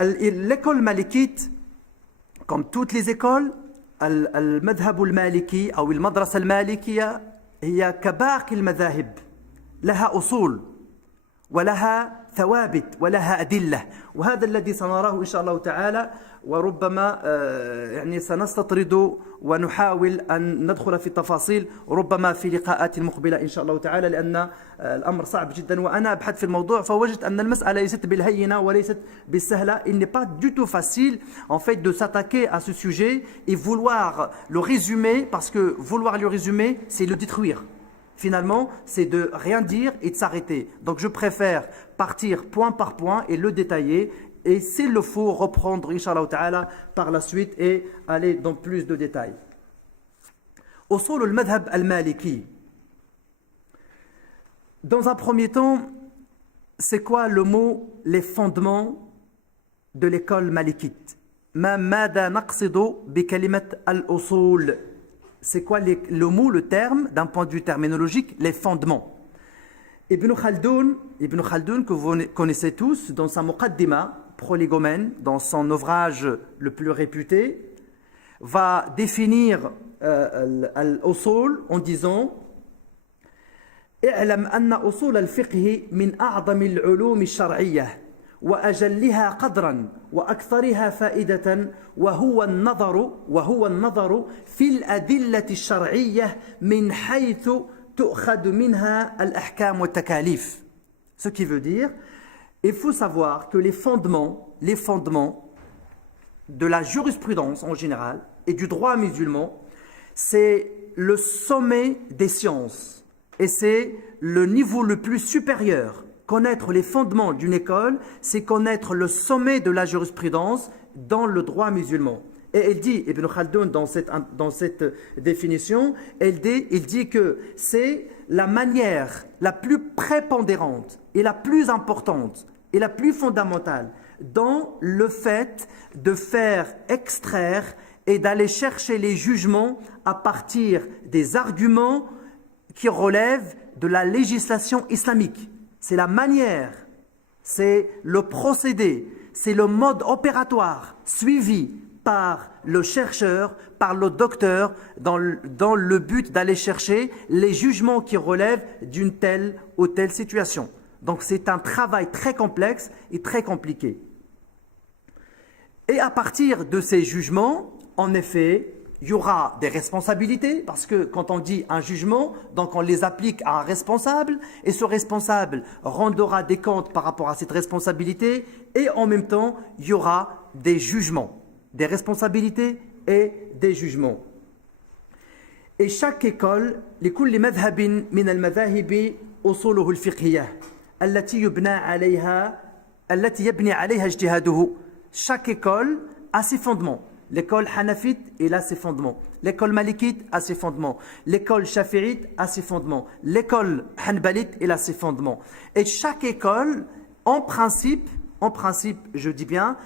L'école malikite, comme toutes les écoles, المذهب المالكي أو المدرسة المالكية هي كباقي المذاهب لها أصول ولها ثوابت ولها أدلة، وهذا الذي سنراه إن شاء الله تعالى، وربما يعني سنستطرد ونحاول أن ندخل في التفاصيل ربما في لقاءات مقبلة إن شاء الله تعالى، لأن الأمر صعب جدا وأنا أبحث في الموضوع فوجدت أن المسألة ليست بالهينة وليست بالسهلة. Il n'est pas du tout facile en fait de s'attaquer à ce sujet et vouloir le résumer, parce que vouloir le résumer c'est le détruire. Finalement, c'est de rien dire et de s'arrêter. Donc je préfère partir point par point et le détailler. Et s'il le faut, reprendre, Inch'Allah Ta'ala, par la suite et aller dans plus de détails. Usul al-madhab al-maliki. Dans un premier temps, c'est quoi le mot, les fondements de l'école malikite? Ma mada naqsidu bi kalimat al-usul. C'est quoi le mot, le terme, d'un point de vue terminologique, les fondements? Ibn Khaldoun, que vous connaissez tous, dans sa Muqaddima, prolegomène, dans son ouvrage le plus réputé, va définir al-usul en disant اعلم أن أصول الفقه من أعظم العلوم الشرعية وأجلها قدرا وأكثرها فائدة وهو النظر في الأدلة الشرعية من حيث تؤخذ منها الأحكام والتكاليف. Ce qui veut dire, il faut savoir que les fondements de la jurisprudence en général et du droit musulman, c'est le sommet des sciences et c'est le niveau le plus supérieur. Connaître les fondements d'une école, c'est connaître le sommet de la jurisprudence dans le droit musulman. Et il dit, Ibn Khaldoun, dans cette définition, il dit que c'est la manière la plus prépondérante et la plus importante et la plus fondamentale dans le fait de faire extraire et d'aller chercher les jugements à partir des arguments qui relèvent de la législation islamique. C'est la manière, c'est le procédé, c'est le mode opératoire suivi par le chercheur, par le docteur, dans le but d'aller chercher les jugements qui relèvent d'une telle ou telle situation. Donc c'est un travail très complexe et très compliqué. Et à partir de ces jugements, en effet, il y aura des responsabilités, parce que quand on dit un jugement, donc on les applique à un responsable, et ce responsable rendra des comptes par rapport à cette responsabilité, et en même temps, il y aura des jugements, des responsabilités et des jugements. Et chaque école, لكل مذهب من المذاهب أصوله الفقهية التي يبني عليها اجتهاده. Chaque école a ses fondements. L'école hanafite, elle a ses fondements. L'école malikite a ses fondements. L'école shafi'ite a ses fondements. L'école hanbalite, elle a ses fondements. Et chaque école, en principe, je dis bien,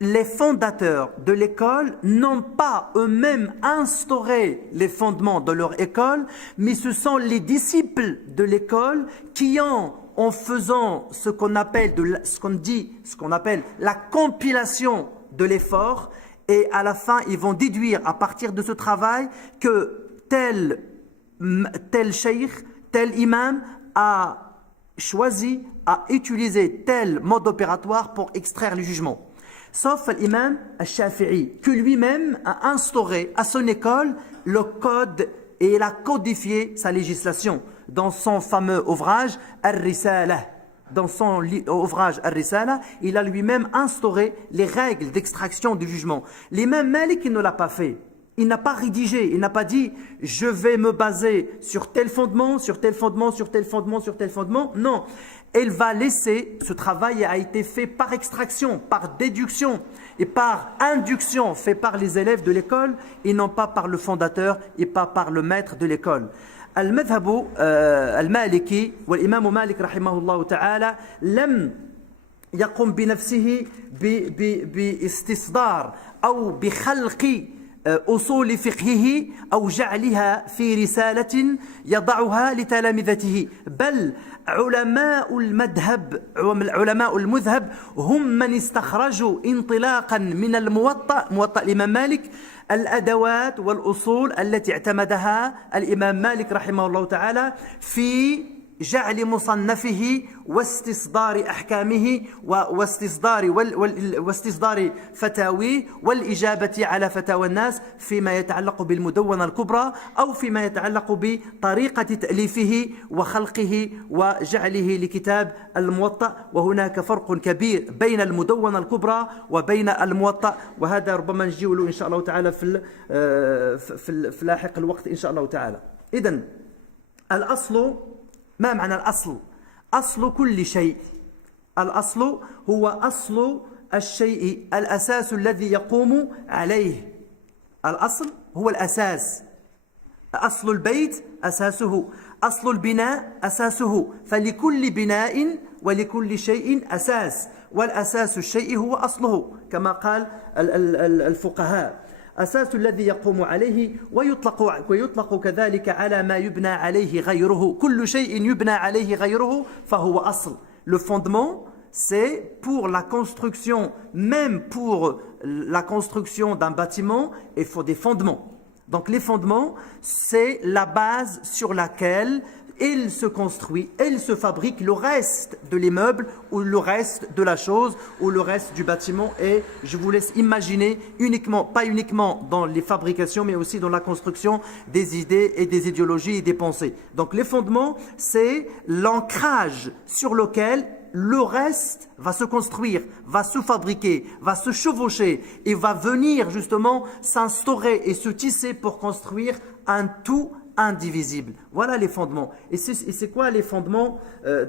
les fondateurs de l'école n'ont pas eux-mêmes instauré les fondements de leur école, mais ce sont les disciples de l'école qui ont, en faisant ce qu'on appelle la compilation de l'effort, et à la fin, ils vont déduire à partir de ce travail que tel cheikh, tel imam a choisi, a utilisé tel mode opératoire pour extraire le jugement. Sauf l'imam al-Shafi'i, que lui-même a instauré à son école le code et il a codifié sa législation dans son fameux ouvrage Al-Risala. Dans son ouvrage Al-Risala, il a lui-même instauré les règles d'extraction du jugement. L'imam Malik, il ne l'a pas fait. Il n'a pas rédigé, il n'a pas dit « je vais me baser sur tel fondement, sur tel fondement, sur tel fondement, sur tel fondement ». Non, il va laisser, ce travail a été fait par extraction, par déduction et par induction, fait par les élèves de l'école et non pas par le fondateur et pas par le maître de l'école. المذهب المالكي والإمام مالك رحمه الله تعالى لم يقم بنفسه باستصدار أو بخلق أصول فقهه أو جعلها في رسالة يضعها لتلامذته بل علماء المذهب هم من استخرجوا انطلاقا من موطأ الإمام مالك الأدوات والأصول التي اعتمدها الإمام مالك رحمه الله تعالى في جعل مصنفه واستصدار أحكامه واستصدار فتاويه والإجابة على فتاوى الناس فيما يتعلق بالمدونة الكبرى أو فيما يتعلق بطريقة تأليفه وخلقه وجعله لكتاب الموطأ. وهناك فرق كبير بين المدونة الكبرى وبين الموطأ، وهذا ربما نجي له إن شاء الله تعالى في لاحق الوقت إن شاء الله تعالى. إذن الأصل، ما معنى الأصل؟ أصل كل شيء. الأصل هو أصل الشيء، الأساس الذي يقوم عليه. الأصل هو الأساس. أصل البيت أساسه، أصل البناء أساسه، فلكل بناء ولكل شيء أساس، والأساس الشيء هو أصله كما قال الفقهاء. أساس الذي يقوم عليه، ويطلق كذلك على ما يبنى عليه غيره. كل شيء يبنى عليه غيره فهو أصل. Le fondement, c'est pour la construction, même pour la construction d'un bâtiment, il faut des fondements. Donc les fondements, c'est la base sur laquelle il se construit, il se fabrique le reste de l'immeuble ou le reste de la chose ou le reste du bâtiment. Et je vous laisse imaginer pas uniquement dans les fabrications, mais aussi dans la construction des idées et des idéologies et des pensées. Donc les fondements, c'est l'ancrage sur lequel le reste va se construire, va se fabriquer, va se chevaucher et va venir justement s'instaurer et se tisser pour construire un tout indivisible. Voilà les fondements. Et c'est quoi les fondements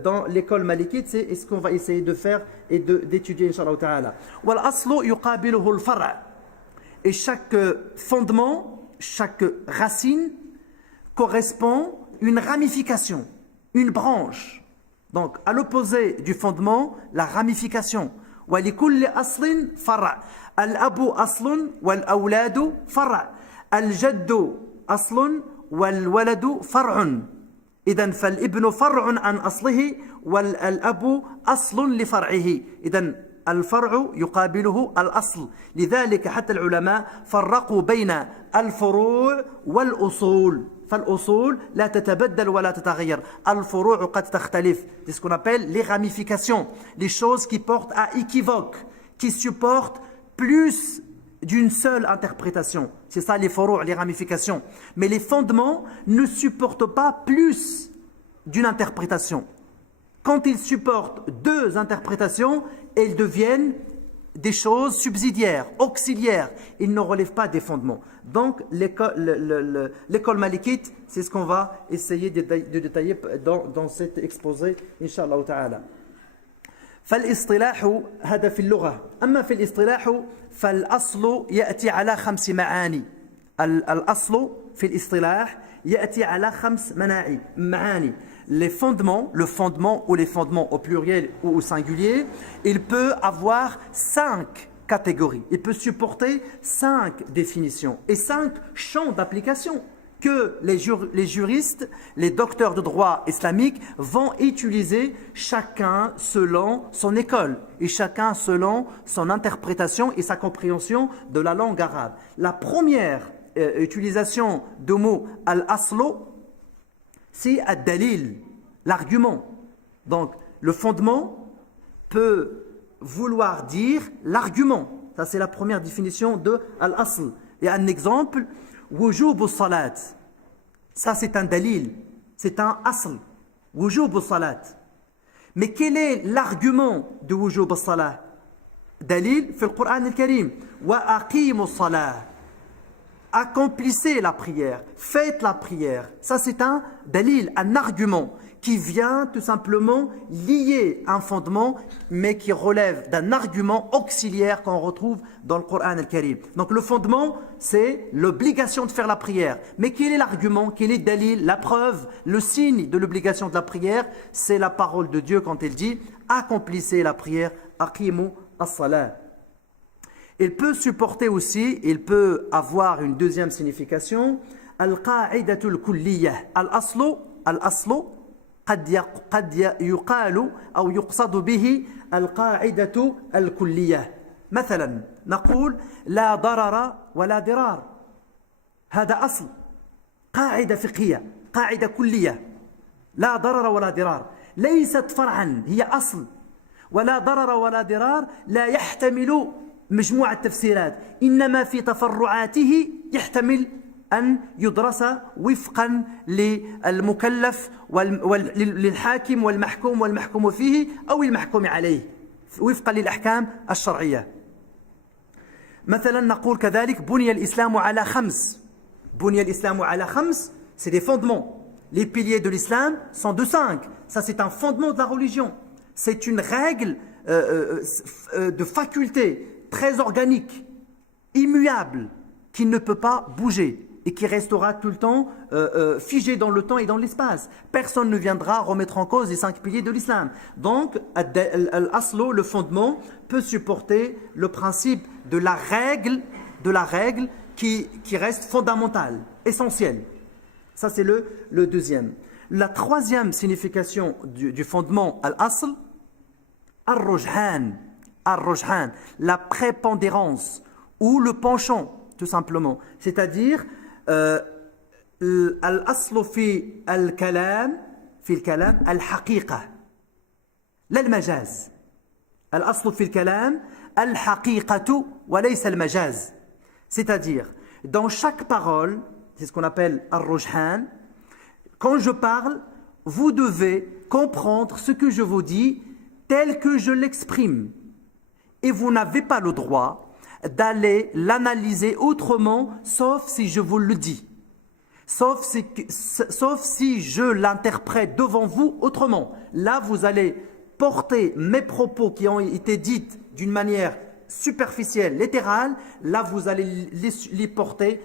dans l'école malikite? C'est ce qu'on va essayer de faire et d'étudier, Inch'Allah ta'ala. Wal aslu yuqabiluhu al-far'. Et chaque fondement, chaque racine correspond une ramification, une branche. Donc, à l'opposé du fondement, la ramification. Wa likulli aslin far'. Al-abu aslun wal-awladu far'. Al-jaddu aslun والولد فرع. إذن فالابن فرع عن أصله والأب أصل لفرعه. إذن الفرع يقابله الأصل. لذلك حتى العلماء فرقوا بين الفروع والأصول. فالأصول لا تتبدل ولا تتغير. الفروع قد تختلف. C'est ce qu'on appelle les ramifications, les choses qui portent à équivoque, qui supportent plus d'une seule interprétation. C'est ça les furu', les ramifications. Mais les fondements ne supportent pas plus d'une interprétation. Quand ils supportent deux interprétations, ils deviennent des choses subsidiaires, auxiliaires. Ils ne relèvent pas des fondements. Donc l'école malikite, c'est ce qu'on va essayer de détailler dans cet exposé, Inch'Allah ta'ala. فالاصطلاح هذا في اللغة. أما في الاصطلاح فالأصل يأتي على 5 معاني. الأصل في الاصطلاح يأتي على 5 معاني. Les fondements, le fondement ou les fondements au pluriel ou au singulier, il peut avoir 5 catégories. Il peut supporter 5 définitions et 5 champs d'application que les juristes, les docteurs de droit islamique vont utiliser chacun selon son école et chacun selon son interprétation et sa compréhension de la langue arabe. La première utilisation du mot al-aslu, c'est ad-dalil, l'argument. Donc le fondement peut vouloir dire l'argument. Ça c'est la première définition de al-asl. Et un exemple, wujub as-salat. Ça c'est un dalil, c'est un asl. Wujub as-salat. Mais quel est l'argument de wujub as-salat? Dalil في القرآن الكريم. وأقيموا الصلاة. Accomplissez la prière, faites la prière. Ça c'est un dalil, un argument qui vient tout simplement lier un fondement, mais qui relève d'un argument auxiliaire qu'on retrouve dans le Coran al-Karim. Donc le fondement, c'est l'obligation de faire la prière. Mais quel est l'argument, quel est le dalil, la preuve, le signe de l'obligation de la prière? C'est la parole de Dieu quand il dit « Accomplissez la prière, aqimu as-salat ». Il peut supporter aussi, il peut avoir une deuxième signification. Al-qa'idatul kulliyah. Al-aslu قد يقال أو يقصد به القاعدة الكلية. مثلا نقول لا ضرر ولا ضرار. هذا أصل، قاعدة فقهية، قاعدة كلية. لا ضرر ولا ضرار ليست فرعا، هي أصل. ولا ضرر ولا ضرار لا يحتمل مجموعة تفسيرات، إنما في تفرعاته يحتمل أن يدرس وفقا للمكلف للحاكم والمحكوم والمحكوم فيه أو المحكوم عليه وفقا للأحكام الشرعية. مثلا نقول كذلك بني الإسلام على 5. بني الإسلام على 5, c'est des fondements. Les piliers de l'islam sont de 5. Ça, c'est un fondement de la religion. C'est une règle de faculté très organique, immuable, qui ne peut pas bouger et qui restera tout le temps figé dans le temps et dans l'espace. Personne ne viendra remettre en cause les 5 piliers de l'islam. Donc, l'aslo, le fondement, peut supporter le principe de la règle qui reste fondamentale, essentielle. Ça, c'est le deuxième. La troisième signification du fondement, al-asl, al-rujhan, la prépondérance ou le penchant, tout simplement. C'est-à-dire, al-aslu fi al-kalam, al-haqiqa, la al-majaz. Al-aslu fi al-kalam, al-haqiqatu, wa laysa al-majaz. C'est-à-dire, dans chaque parole, c'est ce qu'on appelle al-rujhan, quand je parle, vous devez comprendre ce que je vous dis tel que je l'exprime. Et vous n'avez pas le droit d'aller l'analyser autrement, sauf si je vous le dis. Sauf si je l'interprète devant vous autrement. Là, vous allez porter mes propos qui ont été dits d'une manière superficielle, littérale. Là, vous allez les porter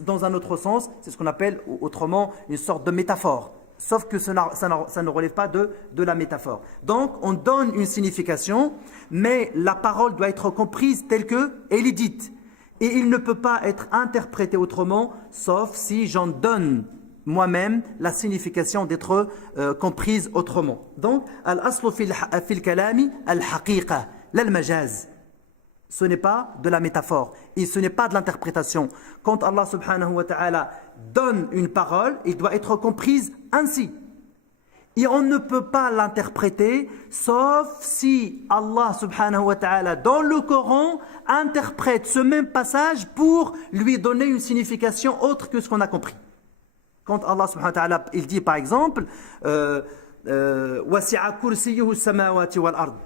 dans un autre sens. C'est ce qu'on appelle autrement une sorte de métaphore. Sauf que ça ne relève pas de la métaphore. Donc, on donne une signification, mais la parole doit être comprise telle qu'elle est dite. Et il ne peut pas être interprété autrement, sauf si j'en donne moi-même la signification d'être comprise autrement. Donc, al-aslu fil kalami al-haqiqa, l'al-majaz. Ce n'est pas de la métaphore et ce n'est pas de l'interprétation. Quand Allah subhanahu wa ta'ala donne une parole, il doit être comprise ainsi. Et on ne peut pas l'interpréter sauf si Allah subhanahu wa ta'ala dans le Coran interprète ce même passage pour lui donner une signification autre que ce qu'on a compris. Quand Allah subhanahu wa ta'ala il dit par exemple wasi'a kursiyyuhu as-samawati wal ard.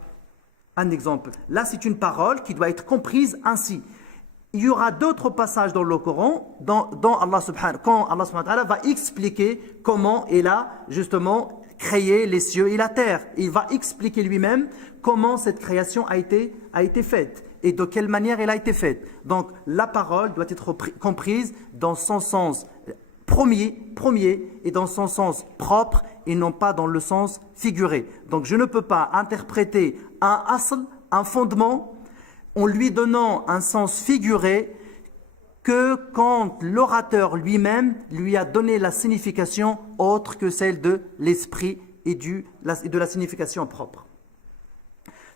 Un exemple. Là, c'est une parole qui doit être comprise ainsi. Il y aura d'autres passages dans le Coran quand Allah subhanahu wa ta'ala va expliquer comment il a justement créé les cieux et la terre. Il va expliquer lui-même comment cette création a été faite et de quelle manière elle a été faite. Donc, la parole doit être comprise dans son sens premier et dans son sens propre et non pas dans le sens figuré. Donc je ne peux pas interpréter un asl, un fondement, en lui donnant un sens figuré que quand l'orateur lui-même lui a donné la signification autre que celle de l'esprit et de la signification propre.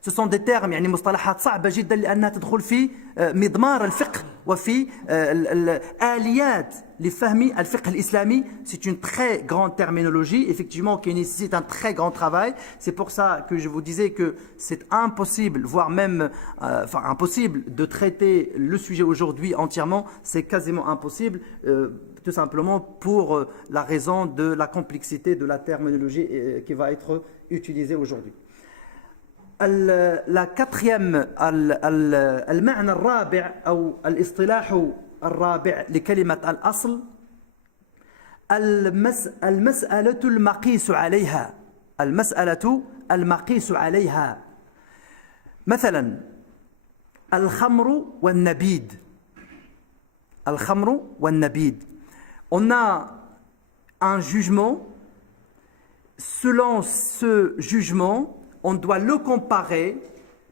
Ce sont des termes يعني مصطلحات صعبة جدا لأنها تدخل في مضمار الفقه وفي الآليات لفهم الفقه الإسلامي. C'est une très grande terminologie, effectivement, qui nécessite un très grand travail. C'est pour ça que je vous disais que c'est impossible, voire même impossible de traiter le sujet aujourd'hui entièrement. C'est quasiment impossible, tout simplement pour la raison de la complexité de la terminologie qui va être utilisée aujourd'hui. La quatrième المعنى الرابع أو الاصطلاح الرابع لكلمة الأصل المسألة المقيس عليها مثلا الخمر والنبيد. On a un jugement. Selon ce jugement, on doit le comparer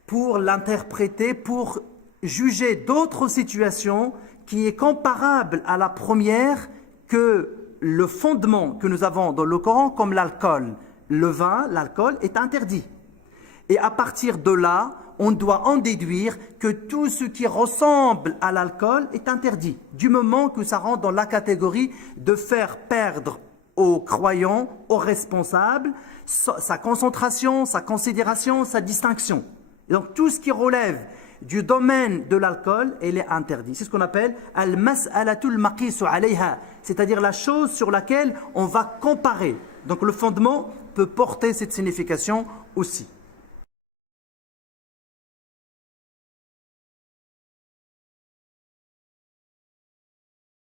pour l'interpréter, pour juger d'autres situations qui est comparable à la première que le fondement que nous avons dans le Coran, comme l'alcool. Le vin, l'alcool est interdit. Et à partir de là, on doit en déduire que tout ce qui ressemble à l'alcool est interdit, du moment que ça rentre dans la catégorie de faire perdre aux croyants, aux responsables, sa concentration, sa considération, sa distinction. Et donc tout ce qui relève du domaine de l'alcool, il est interdit. C'est ce qu'on appelle al-mas'alatul maqisu alayha, c'est-à-dire la chose sur laquelle on va comparer. Donc le fondement peut porter cette signification aussi.